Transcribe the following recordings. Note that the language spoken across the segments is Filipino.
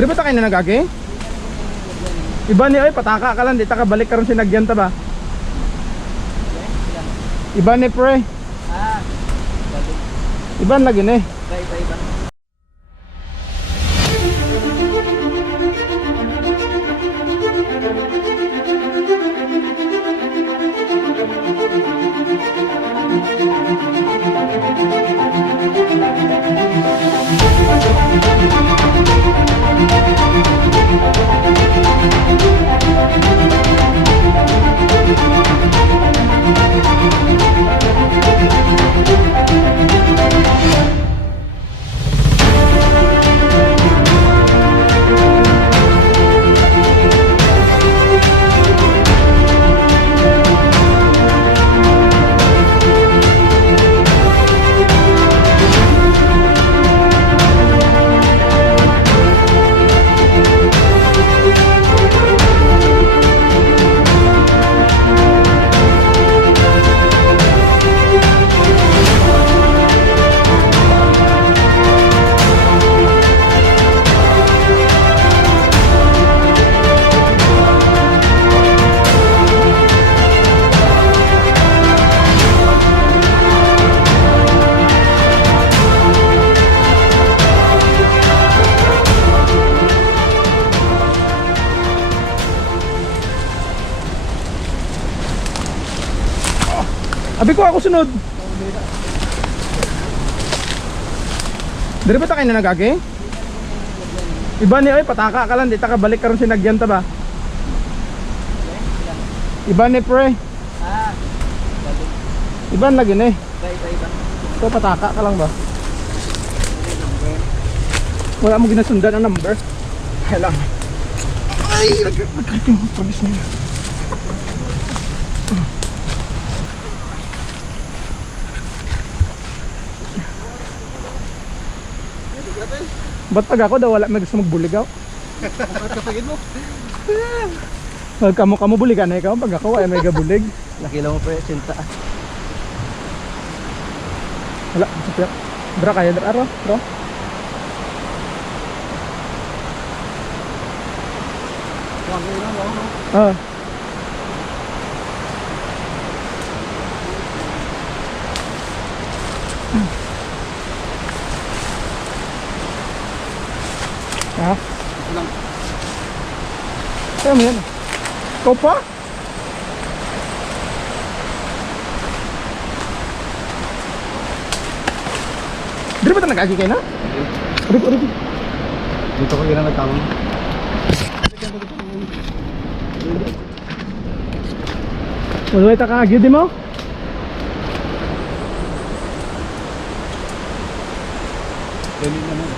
Dari ba ta kayo na nagagi? Iba ni ay pataka ka lang, di ta ka balik karon sinagyan ta ba? Iba ni pre. Iban lagi ni. Iba. Abi ko ako sunod. Dari ba ta kayo na nagagi? Iba ni ay pataka ka lang, di ta ka balik karon sinagyan ta ba? Iba ni pre. Iban lagi ni. Iba. So pataka ka lang ba? Wala mo ginasundan ang number. Kailang. Ay, nagkakit yung pagis niya. Ba't pag ako daw wala may gusto magbuligaw? Kapagin mo. Pag kamo buligan na ikaw, pag ako ay may gabulig. Nakila mo pa yung sinta. Wala, sapyak. Dra kaya, dra. Ah. Ha? Kaya mo yan. Ikaw pa? Dari ba ito nag-agi kayo na? Arip. Dito ko yun ang nagkamang. Wala ito ka-agi di mo? Dali naman.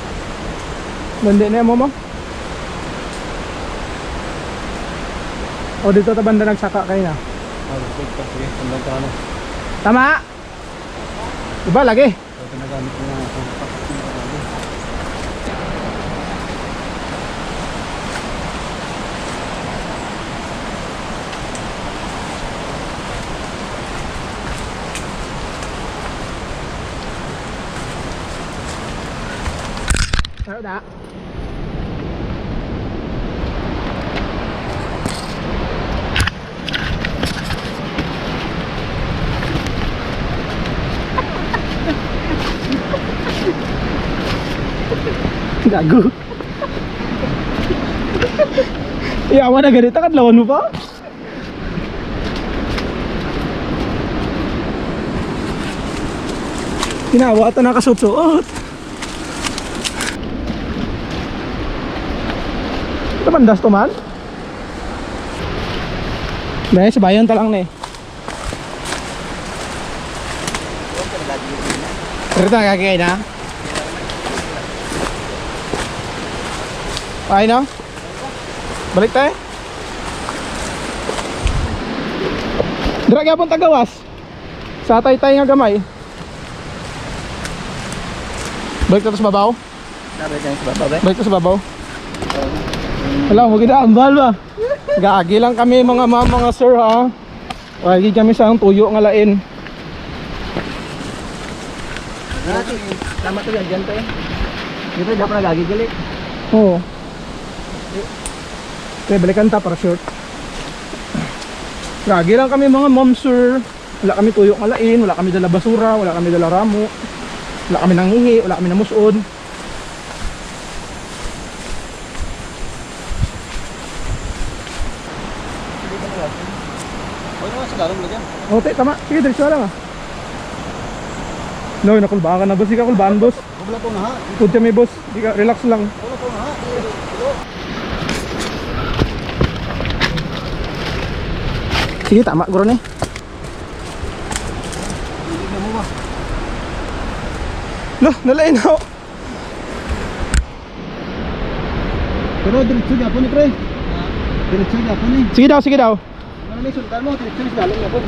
Bandi na mo mo? O dito ta banda nagsaka kayo na? Sige, sandang ka ano. Tama! Diba lagi? Ito nagamit ko na ako. Tayo na. Gago. Iyawan na ganito, kadlawan mo pa? Tinawa ito nakasuot-suot. Ito mandas to man? Dahil sa bayan talang na eh. Pero ito nakakikay na? Ay no? Balik tayo. Dira gyapon tagawas. Sa tay-tay nga gamay. Balik ta sa babaw. Balik ta sa babaw. Wala mo gid ambal ba. Gagi lang kami mga sir ha. Wagi kami sa tuyo nga lain. Tama to yan dyan to eh. Dito dapat nagagigali. Oo. Okay, balikan ta para short. Lagi lang kami mga momsur. Wala kami tuyok malain, wala kami dala basura, wala kami dala ramo. Wala kami nangihi, wala kami namusod. Huwag naman sa galong lagyan. Okay, tama. Sige, diretso lang ah. No, nakulbaan ka na boss. Di ka kulbaan boss. Wala po na ha. Ikot kami boss. Di ka, relax lang. Wala po na ha. Sige, tama. Guro na eh. Hindi na mo ba? Loh, nalain ako. Pero diretso niya po ni pre. Diretso niya po ni. Sige daw, sige daw. Ano may sultan mo? Diretso niya galong niya po.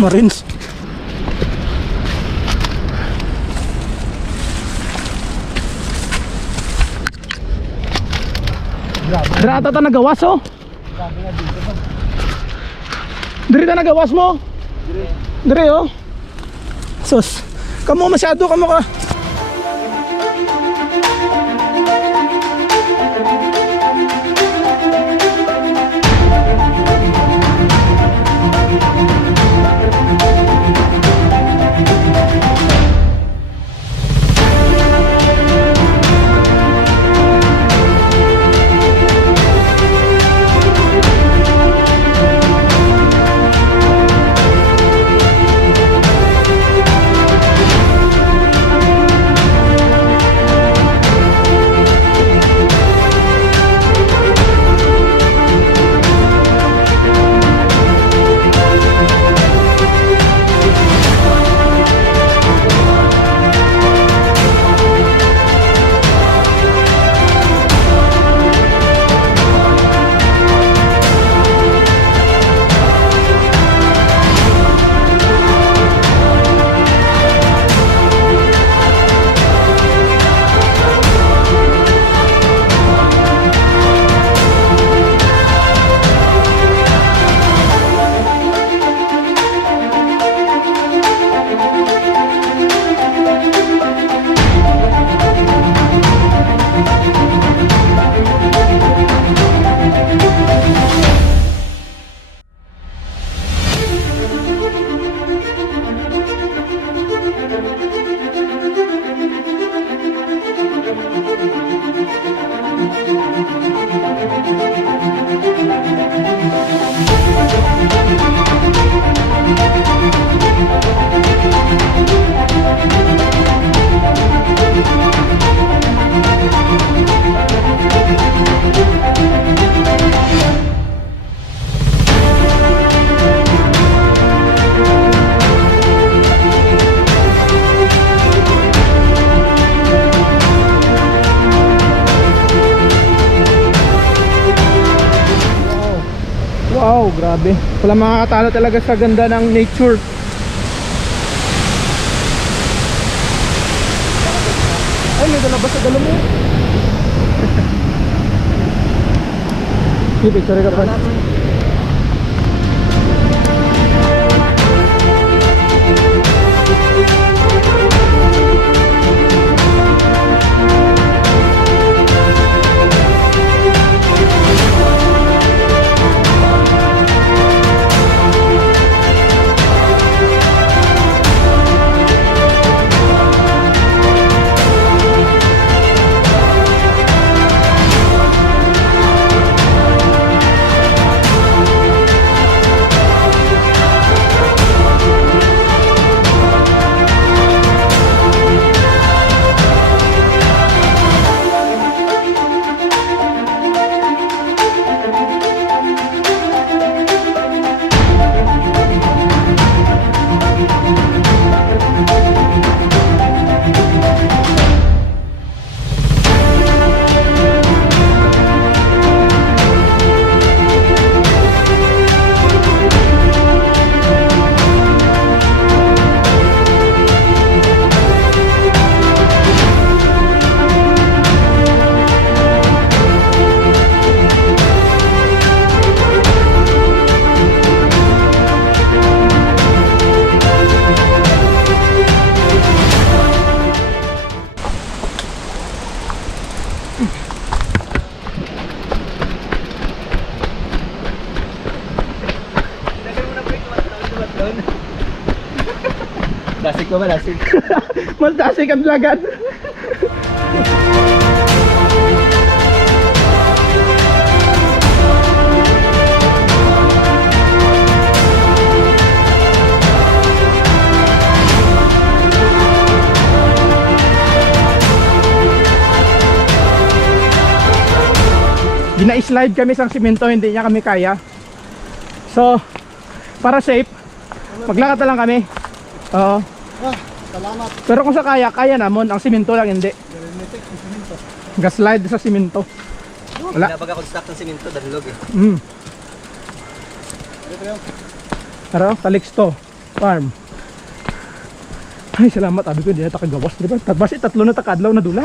Marines. Dira ta nagawas oh. Diri ta nagawas mo. Diri oh. Sus. Kamu masyado kamo ka. Wow, grabe. Wala makakatalo talaga sa ganda ng nature. Ay, may dalabas sa dalo mo. Sige, picture ka pa. ko malasig. Mas tasik ang lagan. Gina-slide kami sa simento, hindi niya kami kaya. So, para safe, maglakad na lang kami. Oo. Ah, salamat. Pero kung sa kaya namon, ang simento lang hindi. Gaslide sa simento. Wala. Pinabag ako stock ng simento, dalog eh. Pero, Calixto Farm. Ay, salamat. Abi ko, hindi na takagawas. Diba? Basi tatlo na takadlaw na dula.